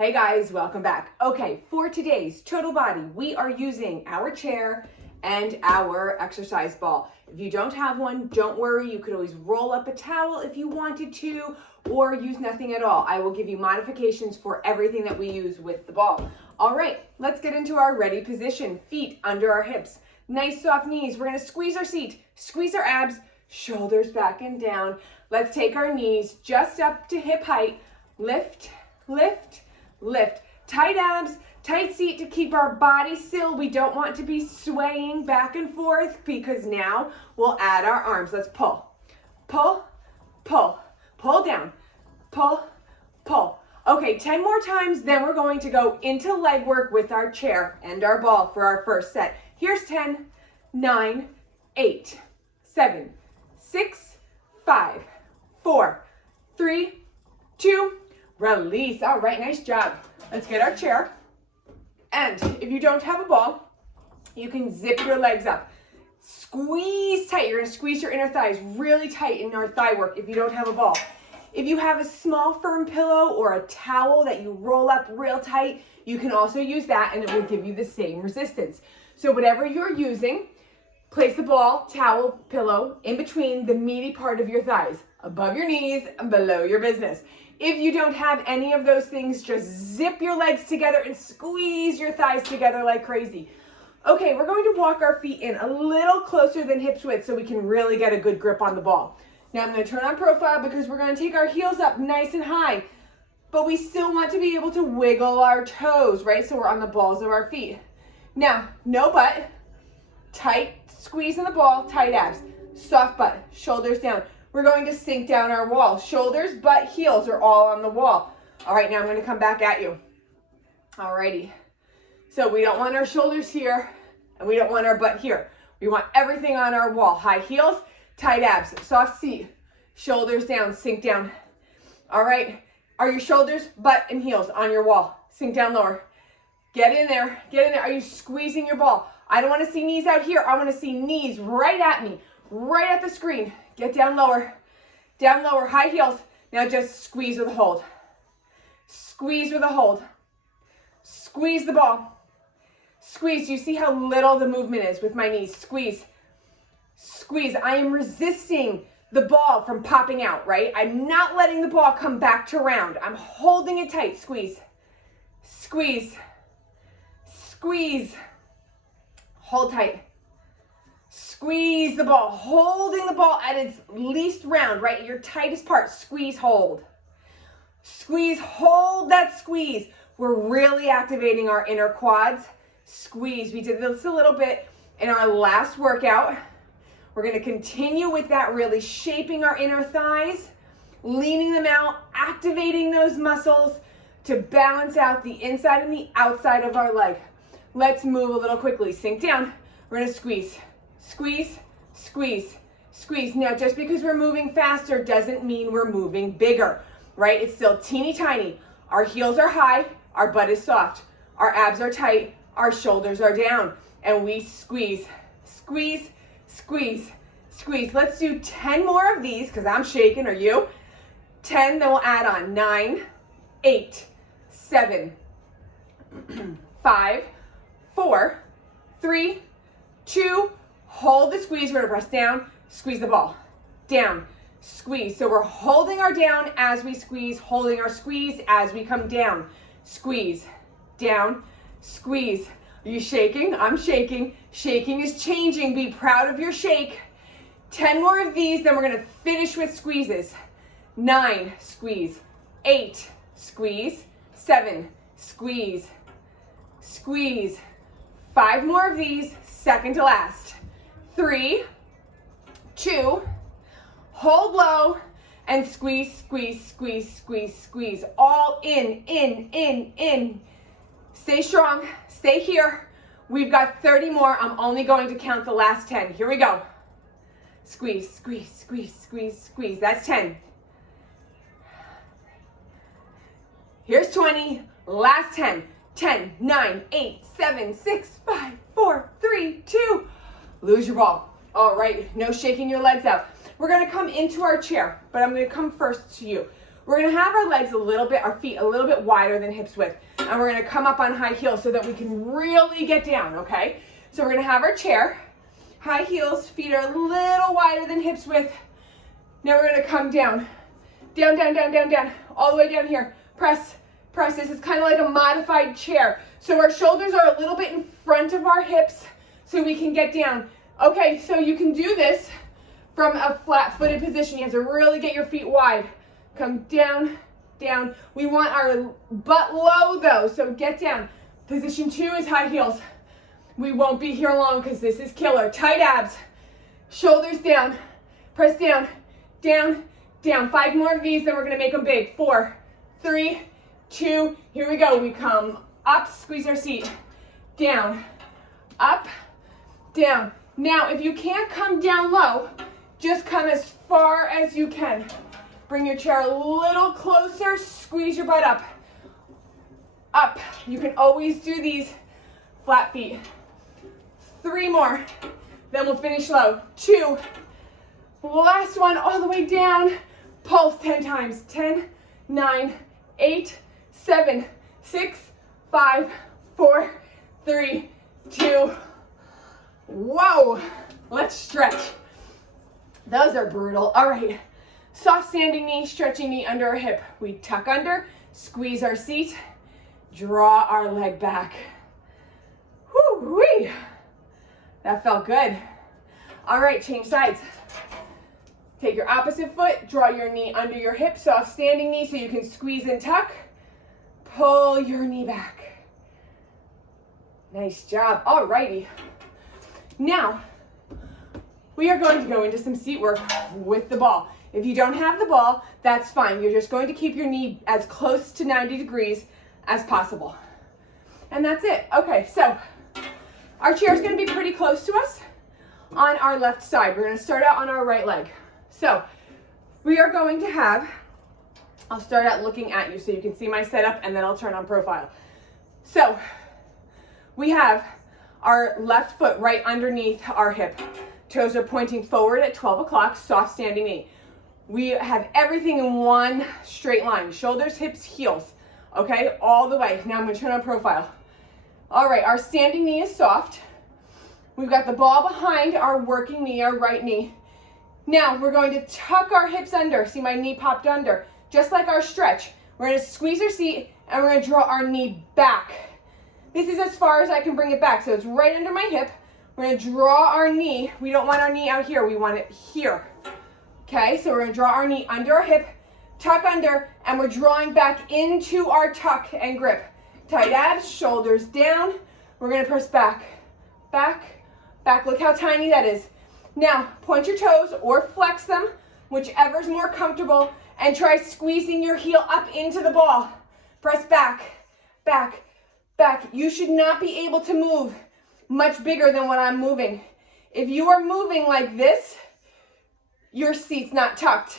Hey guys, welcome back. Okay, for today's total body, we are using our chair and our exercise ball. If you don't have one, don't worry. You could always roll up a towel if you wanted to, or use nothing at all. I will give you modifications for everything that we use with the ball. All right, let's get into our ready position. Feet under our hips. Nice soft knees. We're gonna squeeze our seat, squeeze our abs, shoulders back and down. Let's take our knees just up to hip height. Lift, lift, lift. Tight abs, tight seat to keep our body still. We don't want to be swaying back and forth because now we'll add our arms. Let's pull, pull, pull, pull down, pull, pull. Okay, 10 more times, then we're going to go into leg work with our chair and our ball for our first set. Here's 10, 9, 8, 7, 6, 5, 4, 3, 2, release. All right, nice job. Let's get our chair. And if you don't have a ball, you can zip your legs up. Squeeze tight. You're gonna squeeze your inner thighs really tight in our thigh work if you don't have a ball. If you have a small firm pillow or a towel that you roll up real tight, you can also use that and it will give you the same resistance. So whatever you're using, place the ball, towel, pillow in between the meaty part of your thighs, above your knees and below your business. If you don't have any of those things, just zip your legs together and squeeze your thighs together like crazy. Okay, we're going to walk our feet in a little closer than hips width so we can really get a good grip on the ball. Now I'm going to turn on profile because we're going to take our heels up nice and high, but we still want to be able to wiggle our toes, right? So we're on the balls of our feet. Now, no butt, tight squeeze in the ball, tight abs, soft butt, shoulders down. We're going to sink down our wall. Shoulders, butt, heels are all on the wall. All right, now I'm going to come back at you. All righty. So we don't want our shoulders here, and we don't want our butt here. We want everything on our wall. High heels, tight abs, soft seat, shoulders down, sink down. All right, are your shoulders, butt, and heels on your wall? Sink down lower. Get in there, get in there. Are you squeezing your ball? I don't want to see knees out here. I want to see knees right at me, right at the screen. Get down lower, high heels. Now just squeeze with a hold. Squeeze with a hold. Squeeze the ball. Squeeze. You see how little the movement is with my knees. Squeeze. Squeeze. I am resisting the ball from popping out, right? I'm not letting the ball come back to round. I'm holding it tight. Squeeze. Squeeze. Squeeze. Hold tight. Squeeze the ball, holding the ball at its least round, right? Your tightest part. Squeeze, hold. Squeeze, hold that squeeze. We're really activating our inner quads. Squeeze. We did this a little bit in our last workout. We're going to continue with that, really shaping our inner thighs, leaning them out, activating those muscles to balance out the inside and the outside of our leg. Let's move a little quickly. Sink down. We're going to squeeze. Squeeze, squeeze, squeeze. Now, just because we're moving faster doesn't mean we're moving bigger, right? It's still teeny tiny. Our heels are high, our butt is soft, our abs are tight, our shoulders are down, and we squeeze, squeeze, squeeze, squeeze. Let's do 10 more of these because I'm shaking, are you? 10, then we'll add on 9, 8, 7, 5, 4, 3, 2, hold the squeeze. We're gonna press down, squeeze the ball, down, squeeze. So we're holding our down as we squeeze, holding our squeeze as we come down. Squeeze, down, squeeze. Are you shaking? I'm shaking. Shaking is changing. Be proud of your shake. 10 more of these, then we're gonna finish with squeezes. 9, squeeze, 8, squeeze, 7, squeeze, squeeze. 5 more of these, second to last. 3, 2, hold low, and squeeze, squeeze, squeeze, squeeze, squeeze. All in, in, in, in. Stay strong, stay here. We've got 30 more. I'm only going to count the last 10. Here we go. Squeeze, squeeze, squeeze, squeeze, squeeze. That's 10. Here's 20, last 10. 10, 9, 8, 7, 6, 5, 4, 3, 2. Lose your ball. All right, no shaking your legs out. We're gonna come into our chair, but I'm gonna come first to you. We're gonna have our legs a little bit, our feet a little bit wider than hips width. And we're gonna come up on high heels so that we can really get down, okay? So we're gonna have our chair, high heels, feet are a little wider than hips width. Now we're gonna come down, down, down, down, down, down, all the way down here. Press, press. This is kind of like a modified chair. So our shoulders are a little bit in front of our hips so we can get down. Okay, so you can do this from a flat-footed position. You have to really get your feet wide. Come down, down. We want our butt low though, so get down. Position 2 is high heels. We won't be here long because this is killer. Tight abs, shoulders down, press down, down, down. 5 more of these, then we're gonna make them big. 4, 3, 2, here we go. We come up, squeeze our seat, down, up, down. Now, if you can't come down low, just come as far as you can. Bring your chair a little closer, squeeze your butt up. Up. You can always do these flat feet. 3 more, then we'll finish low. 2, last one, all the way down. Pulse 10 times. 10, 9, 8, 7, 6, 5, 4, 3, 2. Whoa, let's stretch. Those are brutal. All right, soft standing knee, stretching knee under our hip. We tuck under, squeeze our seat, draw our leg back. Whoo-wee. That felt good. All right, change sides. Take your opposite foot, draw your knee under your hip, soft standing knee so you can squeeze and tuck. Pull your knee back. Nice job. All righty. Now, we are going to go into some seat work with the ball. If you don't have the ball, that's fine. You're just going to keep your knee as close to 90 degrees as possible. And that's it. Okay, so our chair is going to be pretty close to us on our left side. We're going to start out on our right leg. So we are going to have, I'll start out looking at you so you can see my setup, and then I'll turn on profile. So we have our left foot right underneath our hip. Toes are pointing forward at 12 o'clock, soft standing knee. We have everything in one straight line. Shoulders, hips, heels. Okay, all the way. Now I'm going to turn on profile. All right, our standing knee is soft. We've got the ball behind our working knee, our right knee. Now we're going to tuck our hips under. See, my knee popped under. Just like our stretch. We're going to squeeze our seat and we're going to draw our knee back. This is as far as I can bring it back. So it's right under my hip. We're going to draw our knee. We don't want our knee out here. We want it here. Okay, so we're going to draw our knee under our hip, tuck under, and we're drawing back into our tuck and grip. Tight abs, shoulders down. We're going to press back, back, back. Look how tiny that is. Now, point your toes or flex them, whichever's more comfortable, and try squeezing your heel up into the ball. Press back, back, back. You should not be able to move much bigger than what I'm moving. If you are moving like this, your seat's not tucked.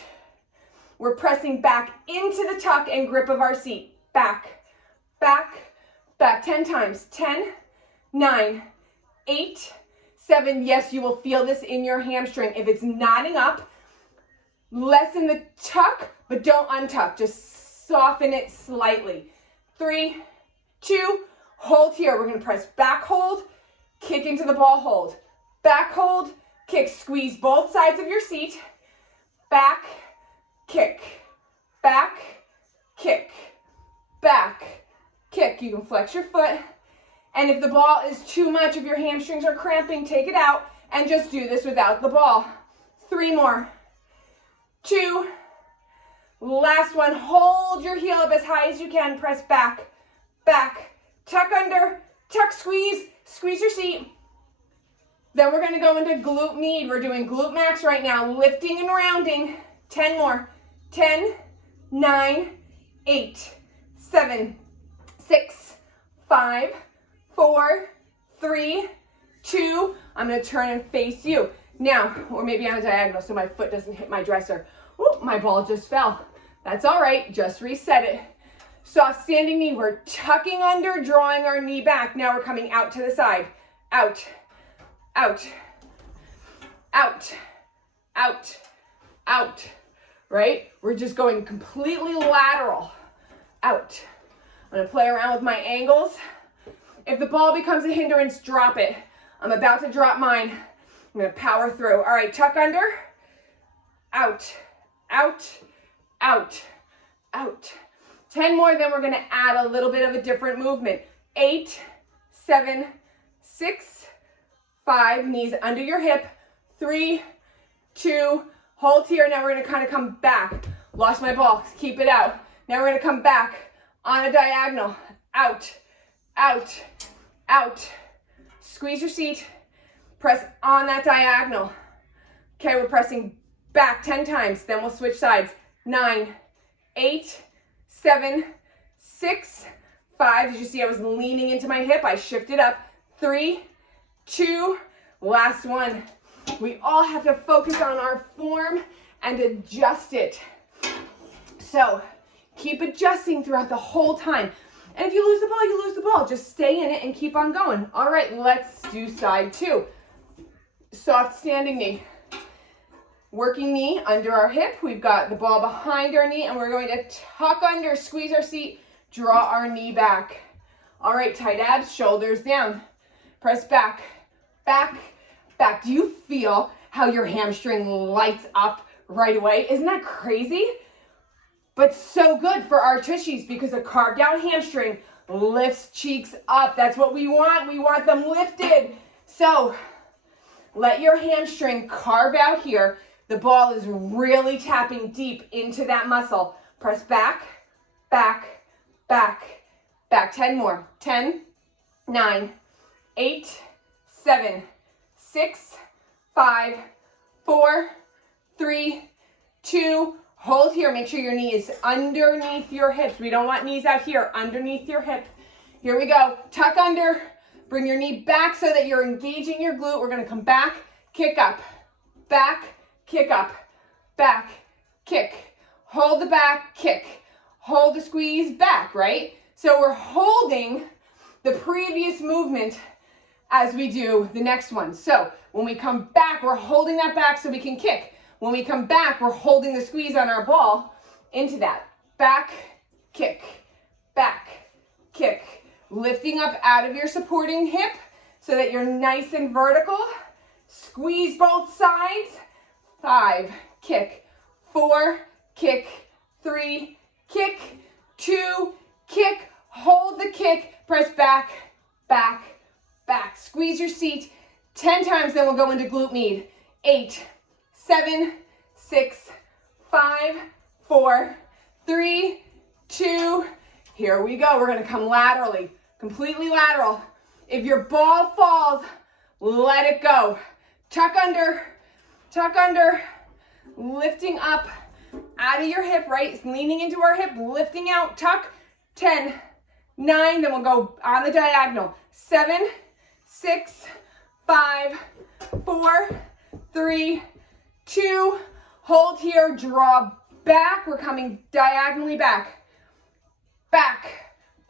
We're pressing back into the tuck and grip of our seat. Back, back, back. 10 times. 10, 9, 8, 7. Yes, you will feel this in your hamstring. If it's knotting up, lessen the tuck, but don't untuck. Just soften it slightly. 3, 2, hold here. We're going to press back, hold, kick into the ball, hold. Back, hold, kick. Squeeze both sides of your seat. Back, kick. Back, kick. Back, kick. You can flex your foot. And if the ball is too much, if your hamstrings are cramping, take it out and just do this without the ball. 3 more. 2. Last one. Hold your heel up as high as you can. Press back, back. Tuck under, tuck, squeeze. Squeeze your seat. Then we're going to go into glute med. We're doing glute max right now, lifting and rounding. 10 more. 10, 9, 8, 7, 6, 5, 4, 3, 2. I'm going to turn and face you. Now, or maybe on a diagonal so my foot doesn't hit my dresser. Oop, my ball just fell. That's all right. Just reset it. Soft standing knee. We're tucking under, drawing our knee back. Now we're coming out to the side. Out, out, out, out, out. right? We're just going completely lateral, out. I'm gonna play around with my angles. If the ball becomes a hindrance, drop it. I'm about to drop mine. I'm gonna power through. All right, tuck under, out, out, out, out. 10 more, then we're gonna add a little bit of a different movement. 8, 7, 6, 5, knees under your hip. 3, 2, hold here. Now we're gonna kind of come back. Lost my ball, keep it out. Now we're gonna come back on a diagonal. Out, out, out. Squeeze your seat. Press on that diagonal. Okay, we're pressing back 10 times. Then we'll switch sides. 9, 8, 7, 6, 5. As you see, I was leaning into my hip. I shifted up. 3, 2, last one. We all have to focus on our form and adjust it. So keep adjusting throughout the whole time. And if you lose the ball, you lose the ball. Just stay in it and keep on going. All right, let's do side 2. Soft standing knee. Working knee under our hip. We've got the ball behind our knee, and we're going to tuck under, squeeze our seat, draw our knee back. All right, tight abs, shoulders down. Press back, back, back. Do you feel how your hamstring lights up right away? Isn't that crazy? But so good for our tushies, because a carved out hamstring lifts cheeks up. That's what we want. We want them lifted. So let your hamstring carve out here. The ball is really tapping deep into that muscle. Press back, back, back, back. 10 more. 10, 9, 8, 7, 6, 5, 4, 3, 2, hold here. Make sure your knee is underneath your hips. We don't want knees out here, underneath your hip. Here we go. Tuck under. Bring your knee back so that you're engaging your glute. We're going to come back, kick up, back, kick up, back, kick. Hold the back, kick. Hold the squeeze, back, right? So we're holding the previous movement as we do the next one. So when we come back, we're holding that back so we can kick. When we come back, we're holding the squeeze on our ball into that. Back, kick, back, kick. Lifting up out of your supporting hip so that you're nice and vertical. Squeeze both sides. 5, kick. 4, kick. 3, kick. 2, kick. Hold the kick. Press back, back, back. Squeeze your seat 10 times, then we'll go into glute med. 8, 7, 6, 5, 4, 3, 2. Here we go. We're going to come laterally. Completely lateral. If your ball falls, let it go. Tuck under, lifting up out of your hip, right? Leaning into our hip, lifting out, tuck. 10, 9, then we'll go on the diagonal. 7, 6, 5, 4, 3, 2, hold here, draw back. We're coming diagonally back. Back.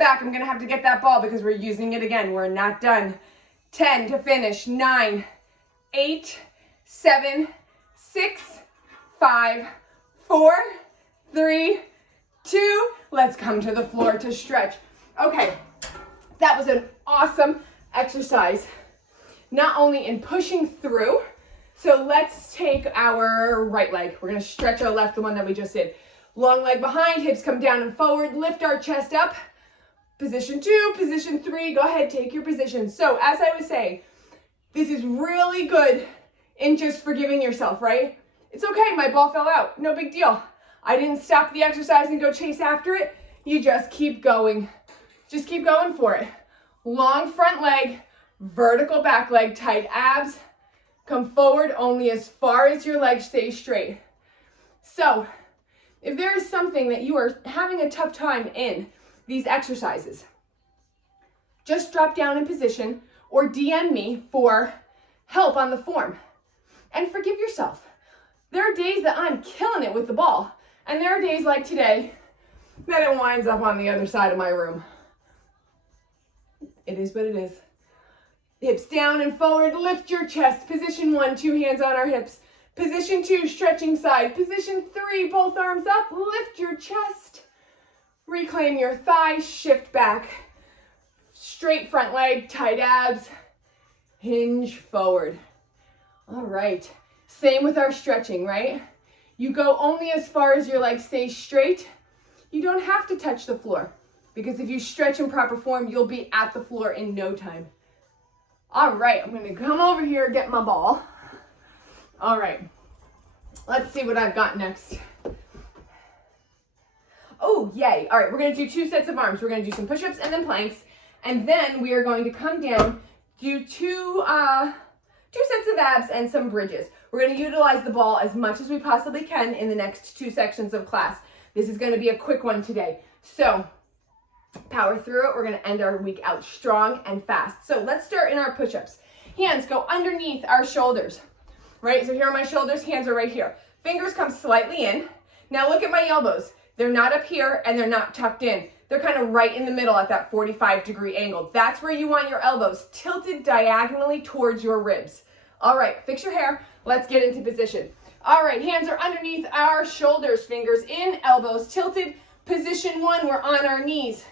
I'm gonna have to get that ball because we're using it again. We're not done. 10 to finish. 9, 8, 7, 6, 5, 4, 3, 2. Let's come to the floor to stretch. Okay, that was an awesome exercise. Not only in pushing through, so let's take our right leg. We're gonna stretch our left, the one that we just did. Long leg behind, hips come down and forward, lift our chest up. Position 2, position 3, go ahead, take your position. So as I was saying, this is really good in just forgiving yourself, right? It's okay, my ball fell out, no big deal. I didn't stop the exercise and go chase after it. You just keep going. Just keep going for it. Long front leg, vertical back leg, tight abs. Come forward only as far as your legs stay straight. So if there is something that you are having a tough time in these exercises, just drop down in position or DM me for help on the form and forgive yourself. There are days that I'm killing it with the ball, and there are days like today that it winds up on the other side of my room. It is what it is. Hips down and forward, lift your chest. Position 1, 2 hands on our hips. Position 2, stretching side. Position 3, both arms up. Lift your chest. Reclaim your thighs. Shift back. Straight front leg, tight abs. Hinge forward. All right. Same with our stretching, right? You go only as far as your legs stay straight. You don't have to touch the floor, because if you stretch in proper form, you'll be at the floor in no time. All right, I'm gonna come over here, get my ball. All right, let's see what I've got next. Oh, yay. All right, we're gonna do 2 sets of arms. We're gonna do some push-ups and then planks, and then we are going to come down, do two sets of abs and some bridges. We're gonna utilize the ball as much as we possibly can in the next 2 sections of class. This is gonna be a quick one today. So power through it. We're gonna end our week out strong and fast. So let's start in our push-ups. Hands go underneath our shoulders, right? So here are my shoulders, hands are right here. Fingers come slightly in. Now look at my elbows. They're not up here and they're not tucked in. They're kind of right in the middle at that 45-degree angle. That's where you want your elbows, tilted diagonally towards your ribs. All right, fix your hair. Let's get into position. All right, hands are underneath our shoulders, fingers in, elbows tilted. Position 1, we're on our knees.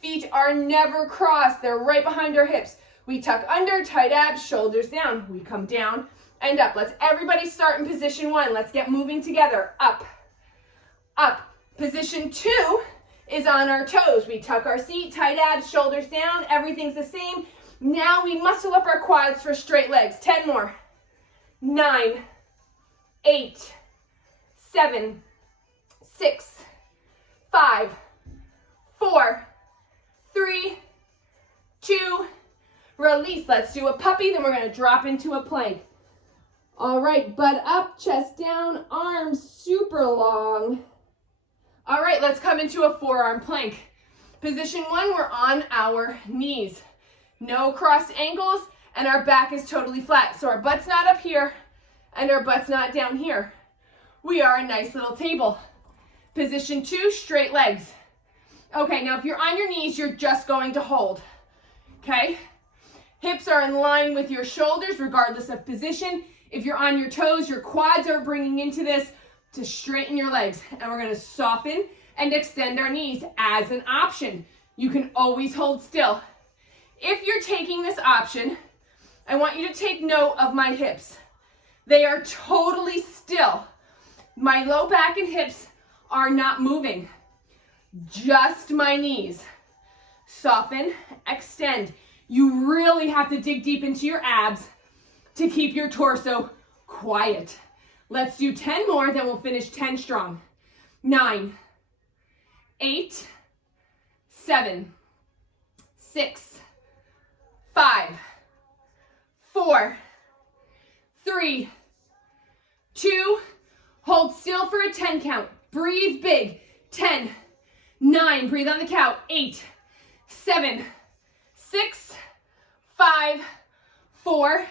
Feet are never crossed. They're right behind our hips. We tuck under, tight abs, shoulders down. We come down and up. Let's everybody start in position 1. Let's get moving together. Up, up. Position 2 is on our toes. We tuck our seat, tight abs, shoulders down. Everything's the same. Now we muscle up our quads for straight legs. 10 more. 9, 8, 7, 6, 5, 4, 3, 2, release. Let's do a puppy, then we're gonna drop into a plank. All right, butt up, chest down, arms super long. All right, let's come into a forearm plank. Position 1, we're on our knees. No crossed ankles, and our back is totally flat. So our butt's not up here, and our butt's not down here. We are a nice little table. Position 2, straight legs. Okay, now if you're on your knees, you're just going to hold, okay? Hips are in line with your shoulders, regardless of position. If you're on your toes, your quads are bringing into this to straighten your legs. And we're gonna soften and extend our knees as an option. You can always hold still. If you're taking this option, I want you to take note of my hips. They are totally still. My low back and hips are not moving. Just my knees. Soften, extend. You really have to dig deep into your abs to keep your torso quiet. Let's do 10 more, then we'll finish 10 strong. 9, 8, 7, 6, 5, 4, 3, 2, hold still for a 10 count. Breathe big. 10, 9, breathe on the count. 8, 7, 6, 5, 4,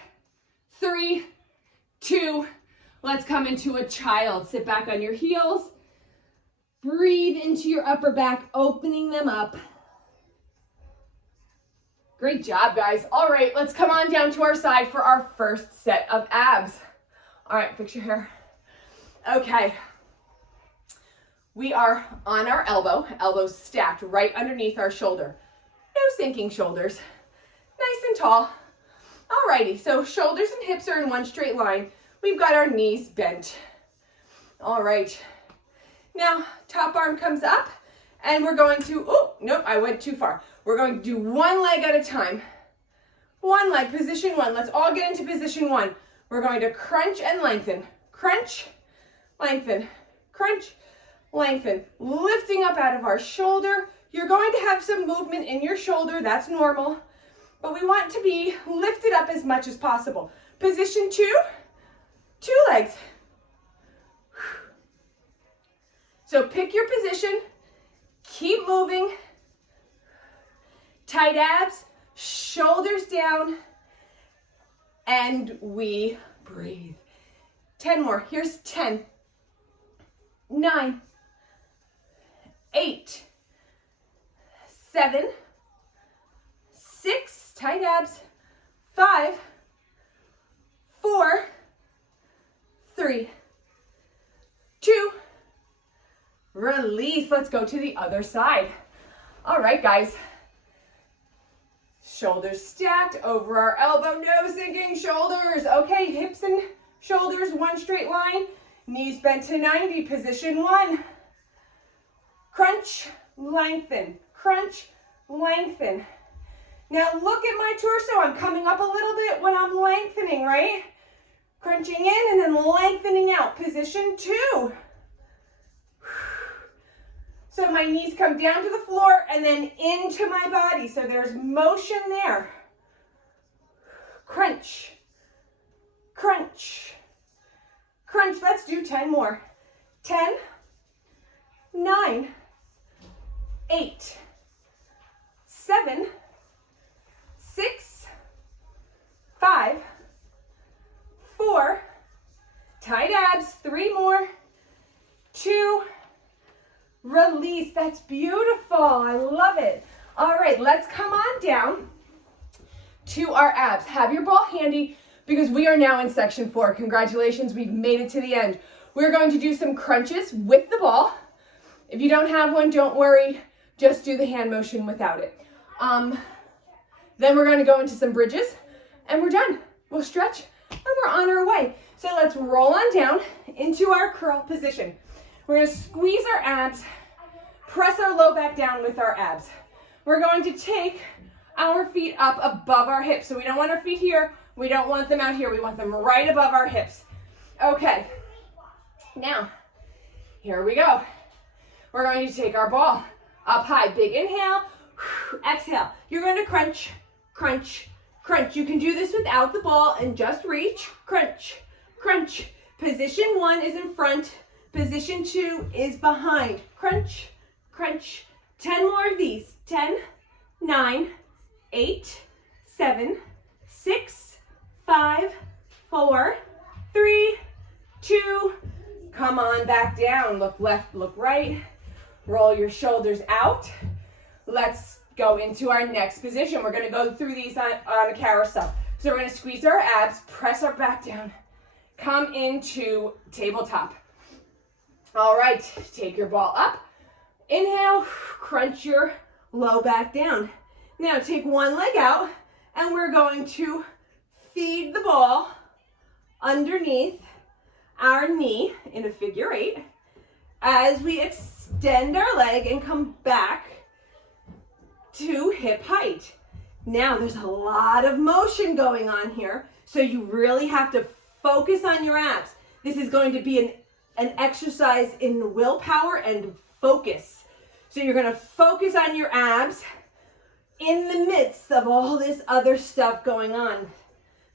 3, 2, let's come into a child. Sit back on your heels. Breathe into your upper back, opening them up. Great job, guys. All right, let's come on down to our side for our first set of abs. All right, fix your hair. Okay. We are on our elbow, elbows stacked right underneath our shoulder. No sinking shoulders. Nice and tall. Alrighty, so shoulders and hips are in one straight line. We've got our knees bent. All right. Now, top arm comes up, and we're going to, oh, nope, I went too far. We're going to do one leg at a time. One leg, position 1. Let's all get into position 1. We're going to crunch and lengthen. Crunch, lengthen, crunch, lengthen. Lifting up out of our shoulder. You're going to have some movement in your shoulder. That's normal. But we want to be lifted up as much as possible. Position 2, 2 legs. So pick your position. Keep moving. Tight abs, shoulders down, and we breathe. 10 more. Here's 10, 9, 8, 7, 6, tight abs, 5, 4, 3, 2, release. Let's go to the other side. All right, guys. Shoulders stacked over our elbow, no sinking shoulders. Okay, hips and shoulders, one straight line. Knees bent to 90, position 1. Crunch, lengthen, crunch, lengthen. Now look at my torso. I'm coming up a little bit when I'm lengthening, right? Crunching in and then lengthening out. Position 2. So my knees come down to the floor and then into my body. So there's motion there. Crunch, crunch, crunch. Let's do 10 more. 10, 9, 8, 7, 6, 5, 4, tight abs, 3 more, 2, release. That's beautiful. I love it. All right, let's come on down to our abs. Have your ball handy because we are now in section 4. Congratulations, we've made it to the end. We're going to do some crunches with the ball. If you don't have one, don't worry. Just do the hand motion without it. Then we're going to go into some bridges and we're done. We'll stretch and we're on our way. So let's roll on down into our curl position. We're going to squeeze our abs, press our low back down with our abs. We're going to take our feet up above our hips. So we don't want our feet here. We don't want them out here. We want them right above our hips. Okay. Now, here we go. We're going to take our ball up high. Big inhale, exhale. You're going to crunch, crunch, crunch. You can do this without the ball and just reach. Crunch, crunch. Position 1 is in front. Position 2 is behind. Crunch, crunch. 10 more of these. 10, 9, 8, 7, 6, 5, 4, 3, 2. Come on back down. Look left, look right. Roll your shoulders out. Let's go into our next position. We're going to go through these on a carousel. So we're going to squeeze our abs, press our back down, come into tabletop. All right, take your ball up. Inhale, crunch your low back down. Now take one leg out and we're going to feed the ball underneath our knee in a figure 8 as we extend our leg and come back to hip height. Now there's a lot of motion going on here, so you really have to focus on your abs. This is going to be an exercise in willpower and focus. So you're going to focus on your abs in the midst of all this other stuff going on.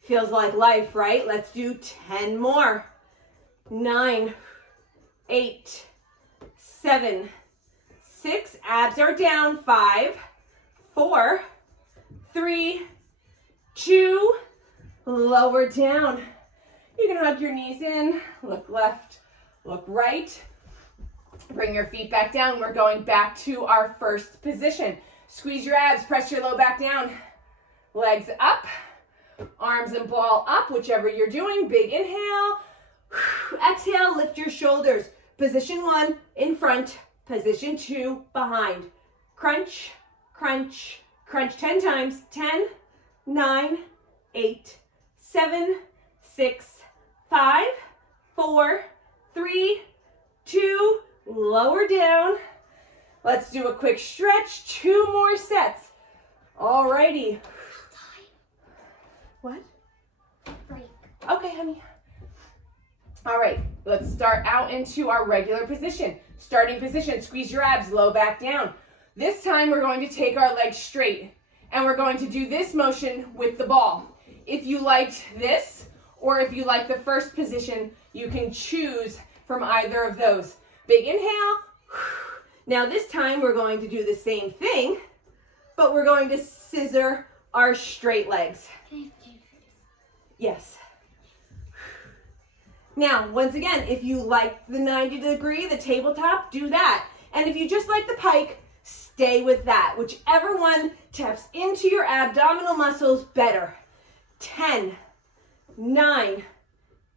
Feels like life, right? Let's do 10 more. 9, 8, 7, 6, abs are down. 5, 4, 3, 2, lower down. You can hug your knees in, look left, look right. Bring your feet back down. We're going back to our first position. Squeeze your abs, press your low back down. Legs up, arms and ball up, whichever you're doing. Big inhale. Exhale, lift your shoulders. Position 1 in front, position 2 behind. Crunch, crunch, crunch 10 times. 10, 9, 8, 7, 6, 5, 4, 3, 2, lower down. Let's do a quick stretch. 2 more sets. Alrighty. What? Break. Okay, honey. All right, let's start out into our regular position. Starting position, squeeze your abs, low back down. This time we're going to take our legs straight and we're going to do this motion with the ball. If you liked this or if you like the first position, you can choose from either of those. Big inhale. Now this time we're going to do the same thing, but we're going to scissor our straight legs. Yes. Now, once again, if you like the 90 degree, the tabletop, do that. And if you just like the pike, stay with that. Whichever one taps into your abdominal muscles better. 10, 9,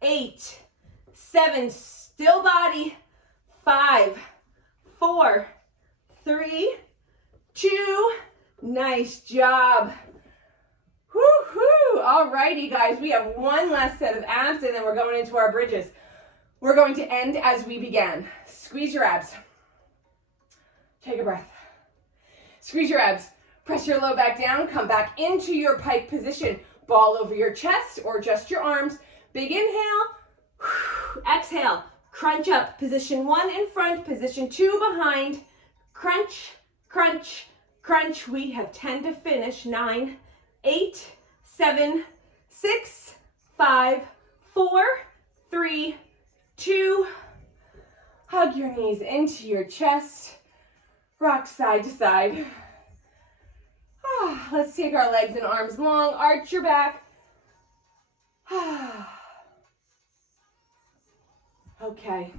8, 7, still body. 5, 4, 3, 2, nice job. Woo-hoo. All righty, guys, we have one last set of abs and then we're going into our bridges. We're going to end as we began. Squeeze your abs. Take a breath. Squeeze your abs. Press your low back down. Come back into your pike position. Ball over your chest or just your arms. Big inhale. Exhale. Crunch up. Position 1 in front. Position 2 behind. Crunch, crunch, crunch. We have 10 to finish. 9, 8, 7, 6, 5, 4, 3, 2. Hug your knees into your chest. Rock side to side. Let's take our legs and arms long. Arch your back. Okay,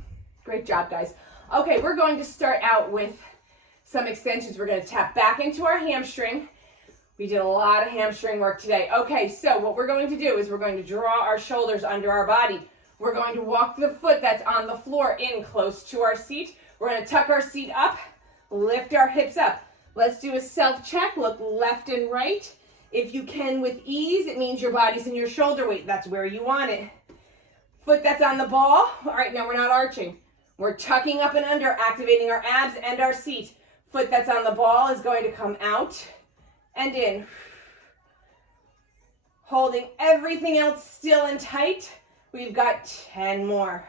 great job, guys. Okay, we're going to start out with some extensions. We're going to tap back into our hamstring. We did a lot of hamstring work today. Okay, so what we're going to do is we're going to draw our shoulders under our body. We're going to walk the foot that's on the floor in close to our seat. We're going to tuck our seat up, lift our hips up. Let's do a self-check. Look left and right. If you can with ease, it means your body's in your shoulder weight. That's where you want it. Foot that's on the ball. All right, now we're not arching. We're tucking up and under, activating our abs and our seat. Foot that's on the ball is going to come out and in. Holding everything else still and tight. We've got 10 more.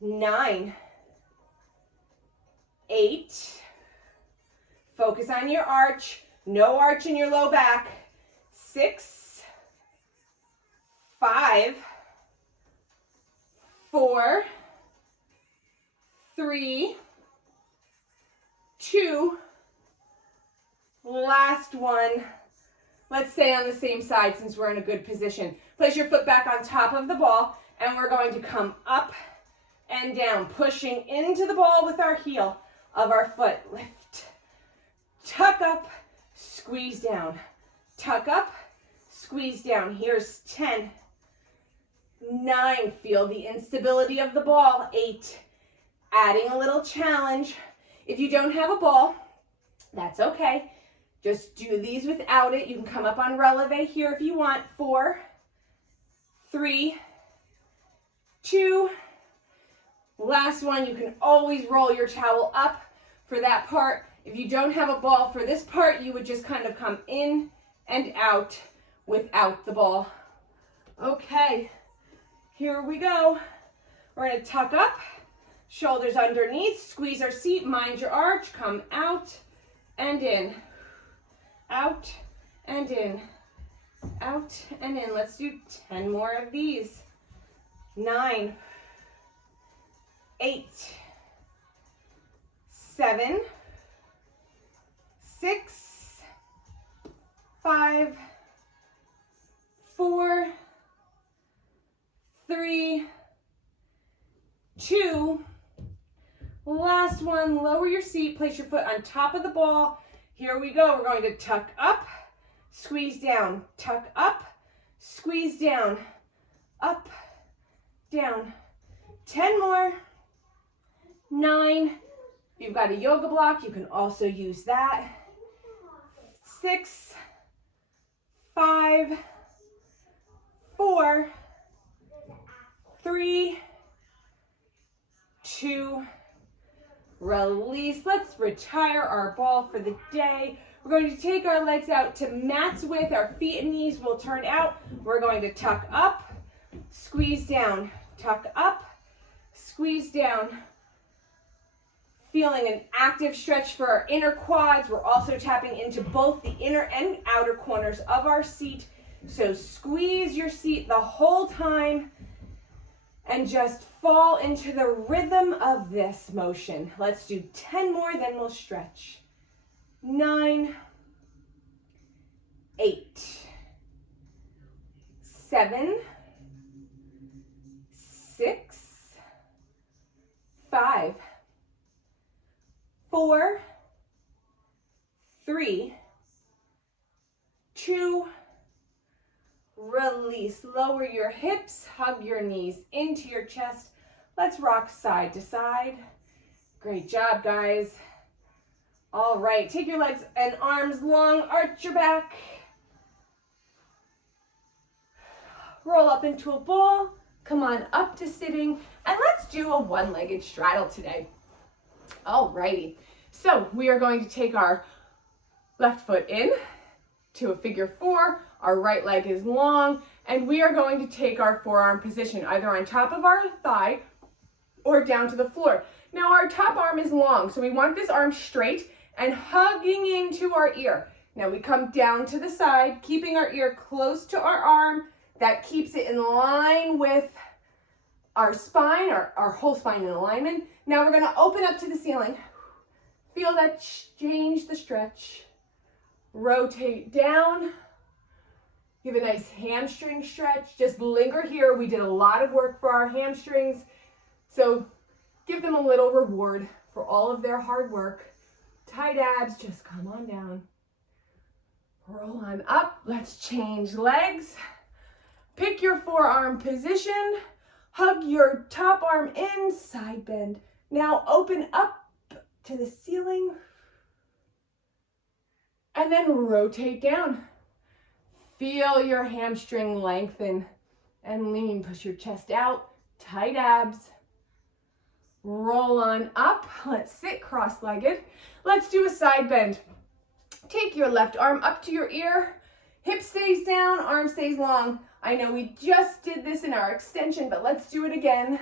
9, 8. Focus on your arch. No arch in your low back. 6, 5, 4, 3, 2. Last one. Let's stay on the same side since we're in a good position. Place your foot back on top of the ball, and we're going to come up and down, pushing into the ball with our heel of our foot. Lift, tuck up, squeeze down. Tuck up, squeeze down. Here's 10, 9. Feel the instability of the ball. 8. Adding a little challenge. If you don't have a ball, that's okay. Just do these without it. You can come up on releve here if you want. 4, 3, 2. Last one. You can always roll your towel up for that part. If you don't have a ball for this part, you would just kind of come in and out without the ball. Okay, here we go. We're going to tuck up, shoulders underneath, squeeze our seat, mind your arch, come out and in. Out and in, out and in. Let's do 10 more of these. 9, 8, 7, 6, 5, 4, 3, 2. Last one. Lower your seat. Place your foot on top of the ball. Here we go. We're going to tuck up, squeeze down, tuck up, squeeze down, up, down. 10 more. 9. If you've got a yoga block, you can also use that. 6, 5, 4, 3, 2. Release. Let's retire our ball for the day. We're going to take our legs out to mat's width. Our feet and knees will turn out. We're going to tuck up, squeeze down, tuck up, squeeze down. Feeling an active stretch for our inner quads. We're also tapping into both the inner and outer corners of our seat. So squeeze your seat the whole time and just fall into the rhythm of this motion. Let's do 10 more, then we'll stretch. 9, 8, 7, 6, 5, 4, 3, 2. Release. Lower your hips, hug your knees into your chest. Let's rock side to side. Great job, guys. All right, take your legs and arms long, arch your back. Roll up into a ball. Come on up to sitting, and let's do a one-legged straddle today. All righty. So we are going to take our left foot in to a figure four. Our right leg is long, and we are going to take our forearm position either on top of our thigh or down to the floor. Now our top arm is long, so we want this arm straight and hugging into our ear. Now we come down to the side, keeping our ear close to our arm. That keeps it in line with our spine, our whole spine in alignment. Now we're gonna open up to the ceiling. Feel that change the stretch. Rotate down. Give a nice hamstring stretch. Just linger here. We did a lot of work for our hamstrings. So give them a little reward for all of their hard work. Tight abs, just come on down. Roll on up. Let's change legs. Pick your forearm position. Hug your top arm in, side bend. Now open up to the ceiling. And then rotate down. Feel your hamstring lengthen and lean. Push your chest out. Tight abs. Roll on up. Let's sit cross-legged. Let's do a side bend. Take your left arm up to your ear. Hip stays down, arm stays long. I know we just did this in our extension, but let's do it again.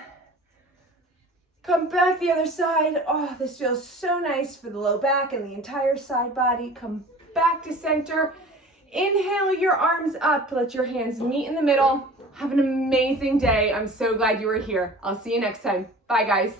Come back the other side. Oh, this feels so nice for the low back and the entire side body. Come back to center. Inhale your arms up. Let your hands meet in the middle. Have an amazing day. I'm so glad you were here. I'll see you next time. Bye, guys.